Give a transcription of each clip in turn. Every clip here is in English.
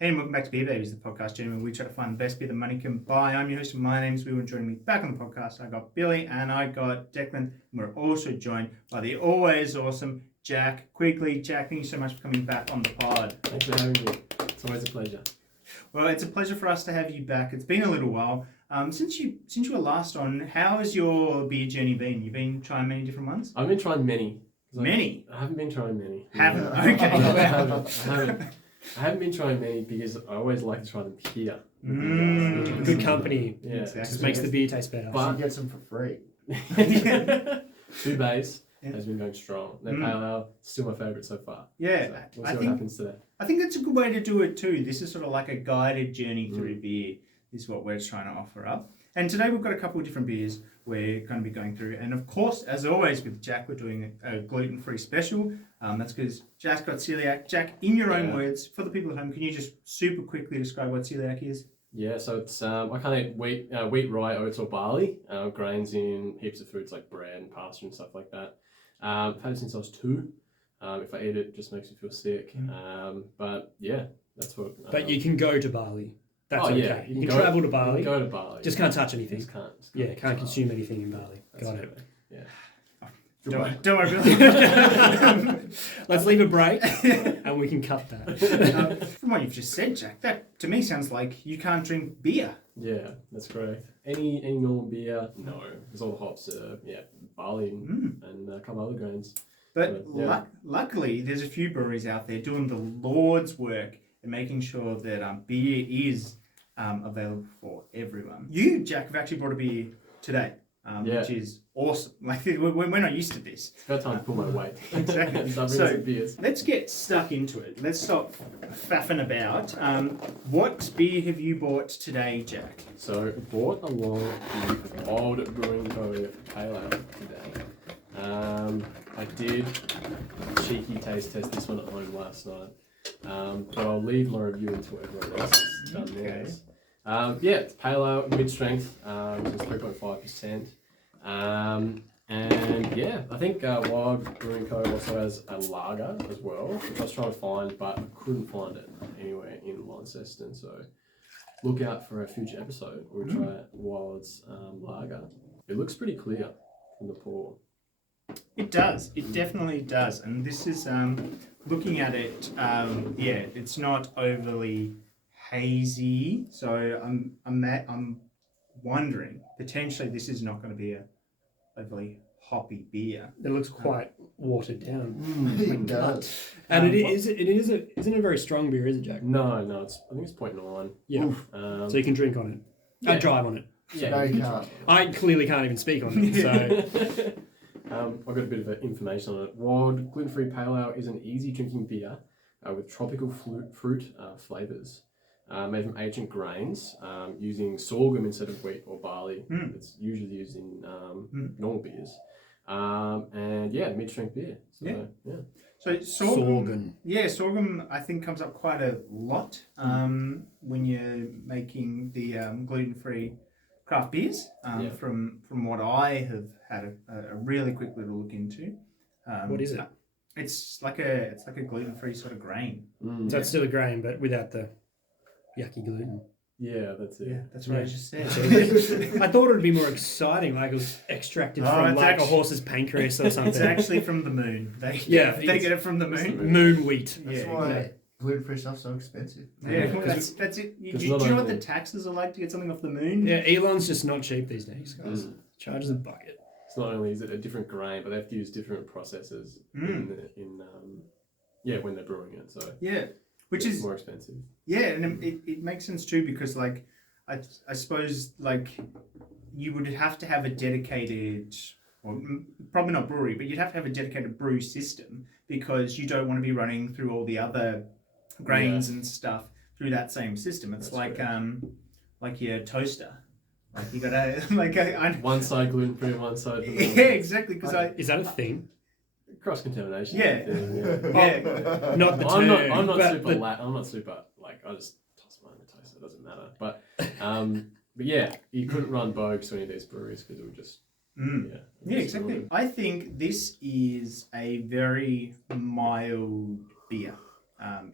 Hey, and welcome back to Beer Babies, the podcast, gentlemen. We try to find the best beer that money can buy. I'm your host, and my name's Will, and joining me back on the podcast, I got Billy and I got Declan. And we're also joined by the always awesome Jack Quigley. Jack, thank you so much for coming back on the pod. Thanks for having me. It's always a pleasure. Well, it's a pleasure for us to have you back. It's been a little while. Since you were last on, how has your beer journey been? You've been trying many different ones? I've been trying many. Many? I haven't been trying many. Haven't? Yeah. Okay. I haven't been trying many because I always like to try them here. Good company. Yeah. Exactly. Just makes the beer taste better. But you get some for free. Two Base Yeah. has been going strong. Their pale ale still my favourite so far. Yeah, So we'll see what happens today. I think that's a good way to do it too. This is sort of like a guided journey through beer, is what we're trying to offer up. And today we've got a couple of different beers we're going to be going through. And of course, as always with Jack, we're doing a gluten-free special. That's because Jack's got celiac. Jack, in your own words, for the people at home, can you just super quickly describe what celiac is? Yeah, so it's I can't eat wheat, rye, oats, or barley. Grains in heaps of foods like bread and pasta and stuff like that. I've had it since I was 2. If I eat it just makes me feel sick. But yeah, that's what. But you can go to Bali. That's okay. Yeah, you can travel to Bali. Go to Bali. Just can't touch anything. Just can't Can't consume anything in Bali. Got it. Yeah. Don't worry, Billy. Let's leave a break and we can cut that. From what you've just said, Jack, that to me sounds like you can't drink beer. Yeah, that's correct. Any normal beer? No. There's all the hops. Barley and a couple other grains. But luckily, there's a few breweries out there doing the Lord's work and making sure that beer is available for everyone. You, Jack, have actually brought a beer today, which is awesome. Like we're not used to this. It's about time to pull my weight. Exactly. Start bringing So some beers. let's get stuck into it. Let's stop faffing about. What beer have you bought today, Jack? So bought along the Old Brewing Co. Pale Ale today. I did cheeky taste test this one at home last night. But I'll leave my review until everyone else has done theirs. It's pale ale, mid-strength, so 3.5%. I think Wild Brewing Co. also has a lager as well, which I was trying to find, but I couldn't find it anywhere in Launceston. So look out for a future episode where we try Wild's lager. It looks pretty clear from the pour. It does. It definitely does. And this is looking at it. It's not overly hazy. So I'm wondering potentially this is not going to be a overly hoppy beer. It looks quite watered down. It does. And isn't it a very strong beer, is it, Jack? No, I think it's 0.9. Yeah. So you can drink on it. And drive on it. Yeah, No, you can't. I clearly can't even speak on it, so... I've got a bit of information on it. Wild gluten-free pale ale is an easy drinking beer with tropical fruit flavours, made from ancient grains, using sorghum instead of wheat or barley. It's usually used in normal beers, mid-strength beer. So sorghum. Yeah, sorghum I think comes up quite a lot when you're making the gluten-free craft beers. From what I have had a really quick little look into. What is it? It's like a gluten-free sort of grain. So it's still a grain, but without the yucky gluten. Yeah, that's it. Yeah, that's what I just said. I thought it would be more exciting, like it was extracted from like a horse's pancreas or something. It's actually from the moon. They get it from the moon. Moon wheat. That's why gluten-free stuff's so expensive. Yeah, that's it. Do you know what the taxes are like to get something off the moon? Yeah, Elon's just not cheap these days, guys. Charges a bucket. It's not only is it a different grain, but they have to use different processes when they're brewing it. So which is more expensive. Yeah, and it makes sense too because like I suppose like you would have to have a dedicated, well, probably not brewery, but you'd have to have a dedicated brew system because you don't want to be running through all the other grains and stuff through that same system. It's like your toaster. Like you gotta one side gluten free, one side. Yeah, exactly. Because is that a thing? Cross contamination. Yeah. Not the term. I'm not super like I just toss mine in the toaster. It doesn't matter. But yeah, you couldn't run Bogues to any of these breweries because it would just. Yeah, exactly. I think this is a very mild beer.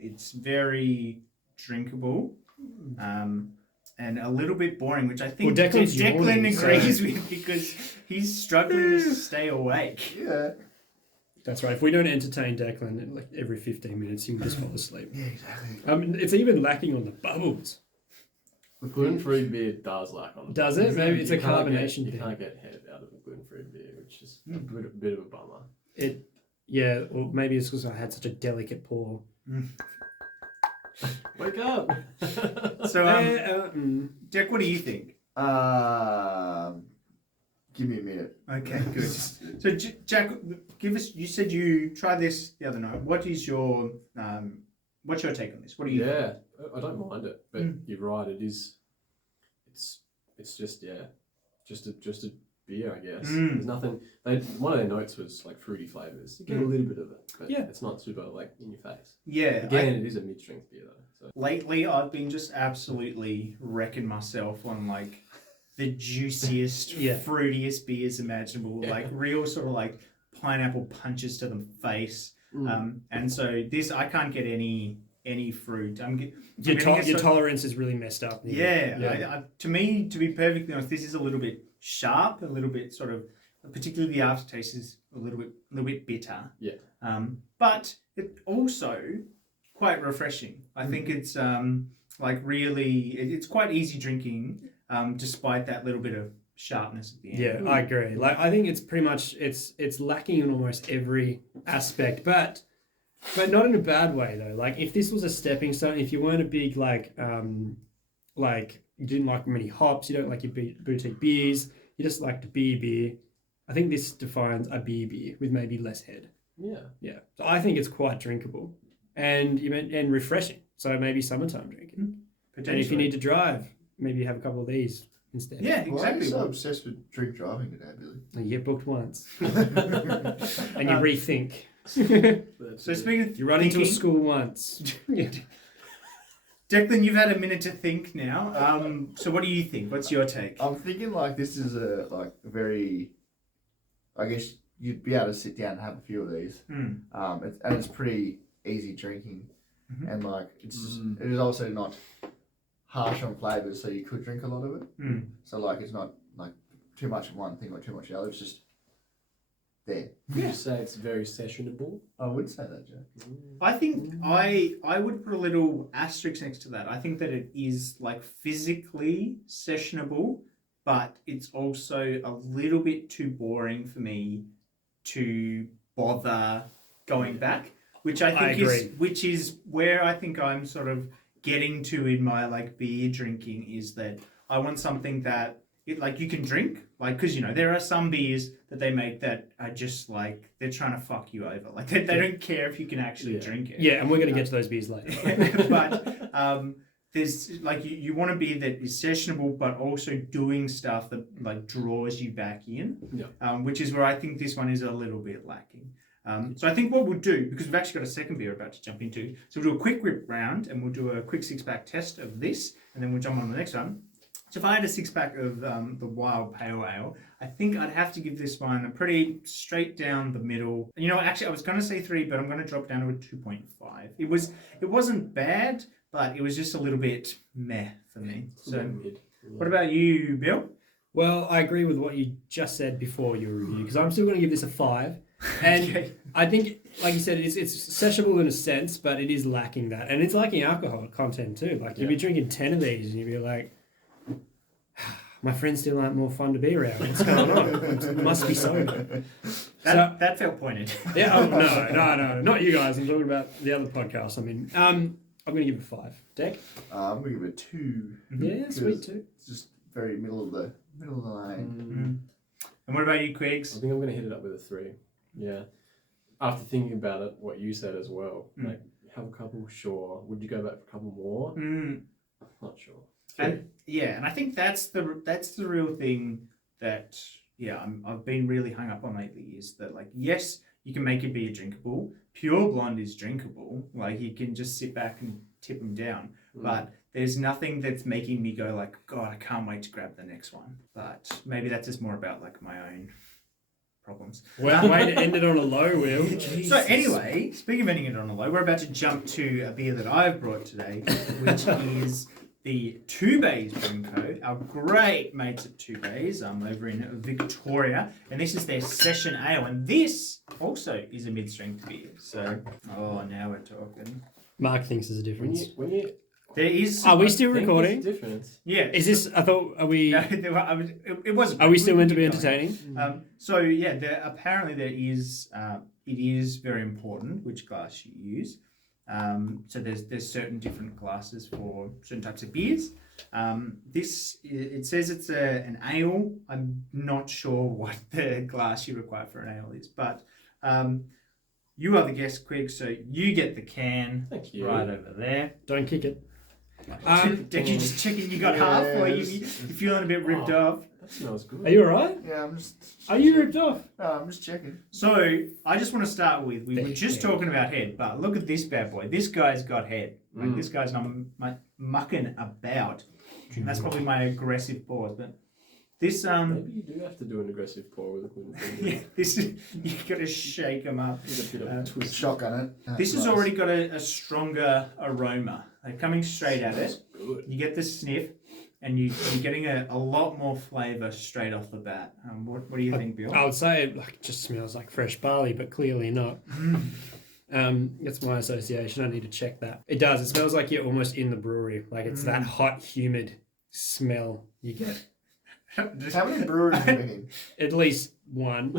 It's very drinkable, and a little bit boring, which I think Well, Declan's Declan yawning, so- agrees with because he's struggling to stay awake. Yeah. That's right. If we don't entertain Declan like every 15 minutes, he'll just fall asleep. Yeah, exactly. It's even lacking on the bubbles. Gluten-free beer does lack on the Does it? Maybe it's a You can't get- carbonation You thing. can't get head out of a gluten-free beer, which is a bit of a bummer. Yeah, or maybe it's because I had such a delicate pour. Wake up! So, Mm. Jack, what do you think? Give me a minute. Okay, good. So, Jack, give us. You said you tried this the other night. What is your what's your take on this? What do you? Yeah, I don't mind it, but you're right. It is. It's just just a beer, I guess. There's nothing. One of their notes was like fruity flavors. You get a little bit of it, but it's not super like in your face. Yeah. Again, it is a mid-strength beer though. So. Lately, I've been just absolutely wrecking myself on like the juiciest, fruitiest beers imaginable. Yeah. Like real sort of like pineapple punches to the face. And so this, I can't get any fruit. Your tolerance is really messed up. Yeah. To me, to be perfectly honest, this is a little bit sharp, a little bit sort of, particularly the aftertaste is a little bit bitter. Yeah. But it also quite refreshing. I think it's like really, it's quite easy drinking, despite that little bit of sharpness at the end. Yeah, I agree. Like I think it's pretty much it's lacking in almost every aspect, but not in a bad way though. Like if this was a stepping stone, if you weren't a big like you didn't like many hops, you don't like your boutique beers, you just like the beer. I think this defines a beer with maybe less head. Yeah. So I think it's quite drinkable and refreshing. So maybe summertime drinking. And if you need to drive, maybe you have a couple of these instead. Yeah, Why are you exactly. so obsessed with drink driving today, Billy? You get booked once and you rethink. So speaking of You run into a thinking, school once. Declan, you've had a minute to think now. So what do you think? What's your take? I'm thinking like this is a very, I guess you'd be able to sit down and have a few of these. It's pretty easy drinking, and like it is also not harsh on flavors, so you could drink a lot of it. So like it's not like too much of one thing or too much of the other. It's just there. Would you say it's very sessionable? I would say that, Jack. I think I would put a little asterisk next to that. I think that it is like physically sessionable, but it's also a little bit too boring for me to bother going back, which I think is where I think I'm sort of getting to in my like beer drinking, is that I want something that like you can drink, like, because there are some beers that they make that are just like they're trying to fuck you over, like they don't care if you can actually drink it. Yeah, and we're going to get to those beers later. But there's like you want a beer that is sessionable but also doing stuff that like draws you back in, which is where I think this one is a little bit lacking. So I think what we'll do, because we've actually got a second beer about to jump into, so we'll do a quick rip round and we'll do a quick six-pack test of this, and then we'll jump on the next one. So if I had a six-pack of the Wild Pale Ale, I think I'd have to give this one a pretty straight down the middle. Actually, I was going to say 3, but I'm going to drop down to a 2.5. It wasn't bad, but it was just a little bit meh for me. So what about you, Bill? Well, I agree with what you just said before your review, because I'm still going to give this a 5. And I think, like you said, it's sessionable in a sense, but it is lacking that. And it's lacking alcohol content too. Like, you'd be drinking 10 of these and you'd be like, my friends still aren't more fun to be around. What's going on? It must be sober. That felt pointed. Yeah, no, not you guys. I'm talking about the other podcast. I mean, I'm going to give it a 5. Deck? I'm going to give it a 2. Yeah, sweet 2. It's just very middle of the lane. And what about you, Quiggs? I think I'm going to hit it up with a 3. Yeah. After thinking about it, what you said as well, like have a couple, sure. Would you go back for a couple more? Not sure. And I think that's the real thing that I've been really hung up on lately, is that like, yes, you can make a beer drinkable. Pure Blonde is drinkable. Like, you can just sit back and tip them down. But there's nothing that's making me go like, God, I can't wait to grab the next one. But maybe that's just more about like my own problems. Well, way to end it on a low, Will. So Jesus. anyway, speaking of ending it on a low, we're about to jump to a beer that I've brought today, which is the Two Bays Brewing Co. Our great mates at Two Bays, over in Victoria, and this is their Session Ale, and this also is a mid-strength beer. So, now we're talking. Mark thinks there's a difference. There is. Are we still I think recording? there's a difference. Yeah. Is this? I thought. Are we? No, it wasn't. Are we still meant to be Keep going. entertaining? So yeah, apparently there is. It is very important which glass you use. So there's certain different glasses for certain types of beers. It says it's an ale. I'm not sure what the glass you require for an ale is, but you are the guest, Quig, so you get the can. Thank you. Right over there. Don't kick it. Did you just checking you got half, or you feeling a bit ripped off? That smells good. Are you alright? Yeah, I'm just. Are you ripped off? No, I'm just checking. So I just want to start with, we The were just head. talking about head, but look at this bad boy. This guy's got head. Like, Mm. this guy's not mucking about. And that's probably my aggressive pause, but this Maybe you do have to do an aggressive pour with a gluten-free. yeah, this is, you got to shake them up. With a bit of a twist. Shotgun it. This has already got a stronger aroma. They're coming straight at it. Good. You get the sniff, and you're getting a lot more flavour straight off the bat. What do you think, Bill? I would say it just smells like fresh barley, but clearly not. That's my association. I need to check that. It does. It smells like you're almost in the brewery. Like it's that hot, humid smell you get. How many breweries have you been in? At least one.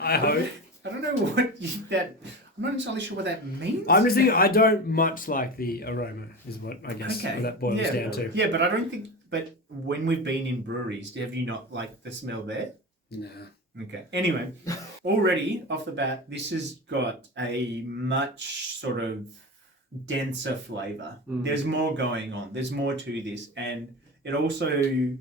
I hope. I don't know what that. I'm not entirely sure what that means. I'm just thinking I don't much like the aroma, is what I guess what that boils down to. Yeah, but I don't think. But when we've been in breweries, have you not liked the smell there? No. Okay. Anyway, already off the bat, this has got a much sort of denser flavour. There's more going on. There's more to this, and it also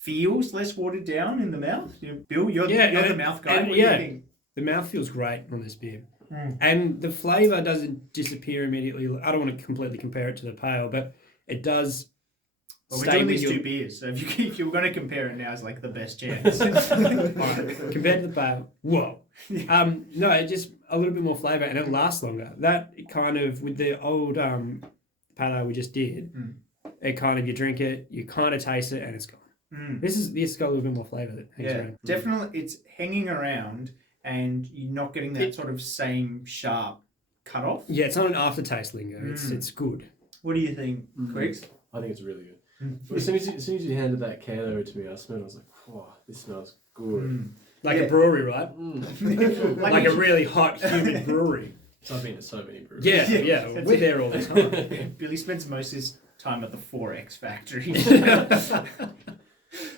feels less watered down in the mouth. Bill, you're the mouth guy. What do you think? The mouth feels great on this beer. And the flavour doesn't disappear immediately. I don't want to completely compare it to the pale, but it does. Well, we're doing these two beers, so if you were going to compare it now, it's like the best chance. All right, compared to the pale, whoa. No, it just a little bit more flavour and it lasts longer. That kind of with the old pale ale we just did, it kind of you drink it, you kind of taste it, and it's gone. This has got a little bit more flavour that hangs around. Definitely, it's hanging around, and you're not getting that sort of same sharp cut off. Yeah, it's not an aftertaste lingo. It's good. What do you think, Quiggs? I think it's really good. But as soon as you handed that can over to me, I smelled it. I was like, "Whoa, this smells good." Like a brewery, right? Like a really hot, humid brewery. So I've been to so many breweries. Yeah. We're there all the time. Billy spends most of his time at the 4X factory.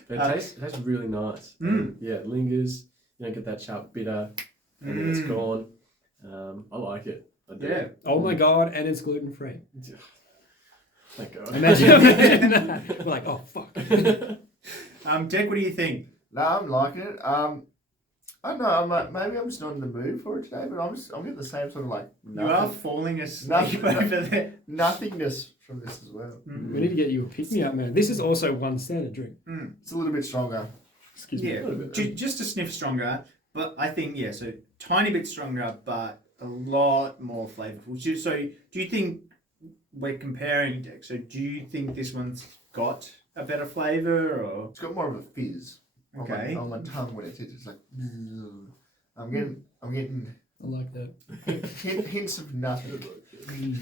But it tastes really nice. Yeah, it lingers. You don't get that sharp bitter, and then it's gone. I like it. I do. Yeah. Oh my god, and it's gluten free. Thank God. Imagine. We're like, oh fuck. Deck, what do you think? No, I'm liking it. I don't know. Maybe I'm just not in the mood for it today, but I'm getting the same sort of like You are falling asleep over there. nothingness from this as well. We need to get you a pick me up, man. This is also one standard drink. It's a little bit stronger. Excuse me. Yeah, just a sniff stronger, but I think so tiny bit stronger, but a lot more flavorful. So do you think we're comparing, Deck? So do you think this one's got a better flavour, or It's got more of a fizz. Okay. On my tongue when it hits, it's like. I'm getting I like that. hints of nothing.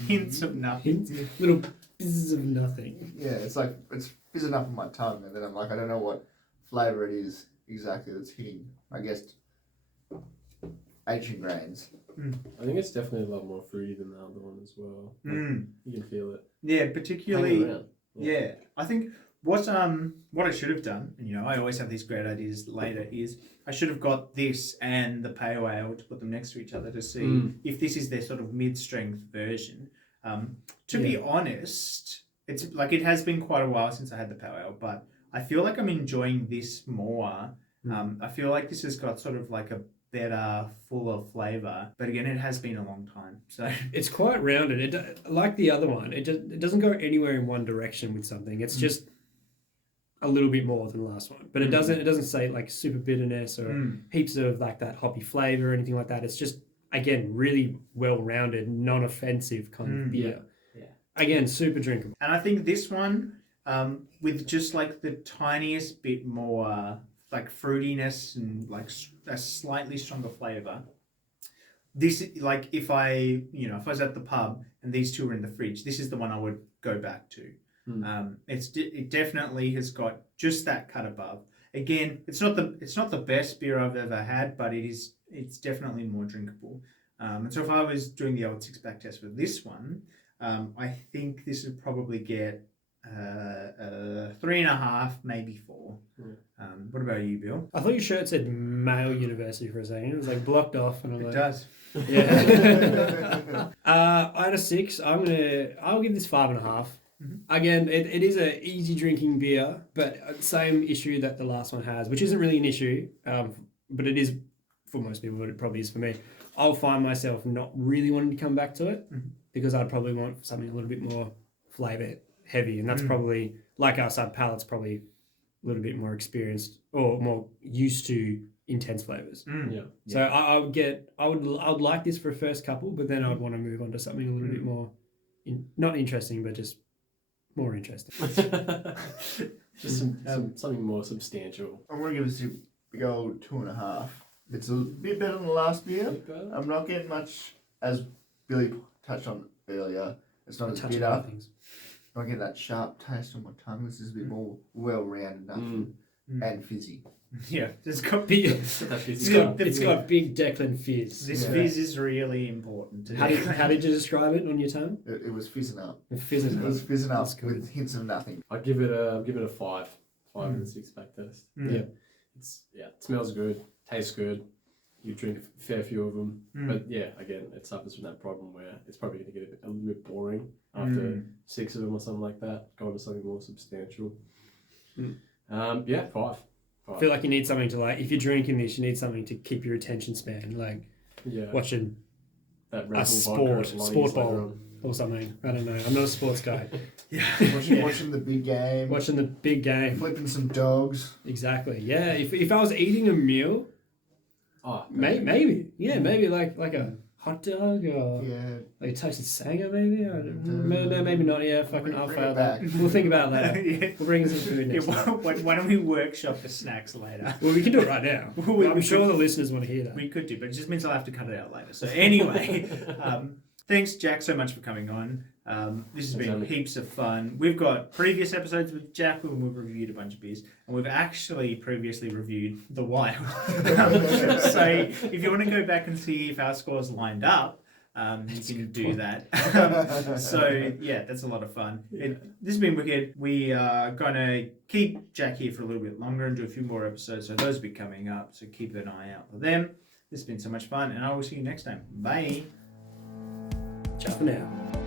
hints of nothing? Hints, little bits of nothing. Yeah, it's like it's fizzing up on my tongue, and then I'm like, I don't know what flavour it is exactly that's hitting. I guess Asian grains. I think it's definitely a lot more fruity than the other one as well. You can feel it. Yeah, Hanging particularly. around. Yeah, I think what I should have done, and I always have these great ideas later, is I should have got this and the pale ale to put them next to each other to see if this is their sort of mid-strength version. To be honest, it's like it has been quite a while since I had the pale ale, but I feel like I'm enjoying this more. I feel like this has got sort of like a better, fuller flavour, but again, it has been a long time. So It's quite rounded. It like the other one. It doesn't go anywhere in one direction with something. It's just a little bit more than the last one, but it doesn't say like super bitterness or heaps of like that hoppy flavor or anything like that. It's just again really well-rounded, non-offensive kind of beer. Yeah. Again, super drinkable. And I think this one, with just like the tiniest bit more like fruitiness and like a slightly stronger flavor. This, like, if I was at the pub and these two were in the fridge, this is the one I would go back to. It definitely has got just that cut above. Again, it's not the best beer I've ever had, but it's definitely more drinkable. And so if I was doing the old 6-pack test for this one, I think this would probably get 3.5, maybe 4. What about you, Bill? I thought your shirt said Male University for a second. It was like blocked off, and I'm like, Does. Yeah. Out of 6, I'll give this 5.5. Again, it is a easy drinking beer, but same issue that the last one has, which isn't really an issue, but it is for most people. But it probably is for me. I'll find myself not really wanting to come back to it because I'd probably want something a little bit more flavor heavy, and that's probably like our sub palate's probably a little bit more experienced or more used to intense flavors. So I would like this for a first couple, but then I'd want to move on to something a little bit more not interesting, but just more interesting. Just something more substantial. I'm gonna give this a big old 2.5. It's a bit better than the last beer. I'm not getting much, as Billy touched on earlier. It's not as bitter. Not getting that sharp taste on my tongue. This is a bit more well-rounded and fizzy. Yeah, it's got big. It's got big Declan fizz. This fizz is really important. How did you describe it on your tongue? It was fizzing up. It was fizzing up with hints of nothing. I'd give it a 5 in the 6-pack test. Yeah, it smells good, tastes good. You drink a fair few of them, but yeah, again, it suffers from that problem where it's probably going to get a little bit boring after 6 of them or something like that. Go on to something more substantial. 5. I feel like you need something to, like, if you're drinking this, you need something to keep your attention span, like watching that a sport bowl or something. I don't know. I'm not a sports guy. Watching the big game. Watching the big game. Flipping some dogs. Exactly. Yeah. If I was eating a meal, maybe like a hot dog or like a toasted sanger, maybe. Maybe not. Yeah, fucking I'll fail that. We'll think about it later. We'll bring some food next time. Why don't we workshop the snacks later? Well, we can do it right now. I'm sure the listeners want to hear that. We could do, but it just means I'll have to cut it out later. So anyway, thanks, Jack, so much for coming on. This has been heaps of fun. We've got previous episodes with Jack when we've reviewed a bunch of beers, and we've actually previously reviewed The Wild. So if you want to go back and see if our scores lined up, you can do that. So yeah, that's a lot of fun. This has been wicked. We are going to keep Jack here for a little bit longer and do a few more episodes, so those will be coming up, so keep an eye out for them. This has been so much fun, and I will see you next time. Bye. Ciao for now.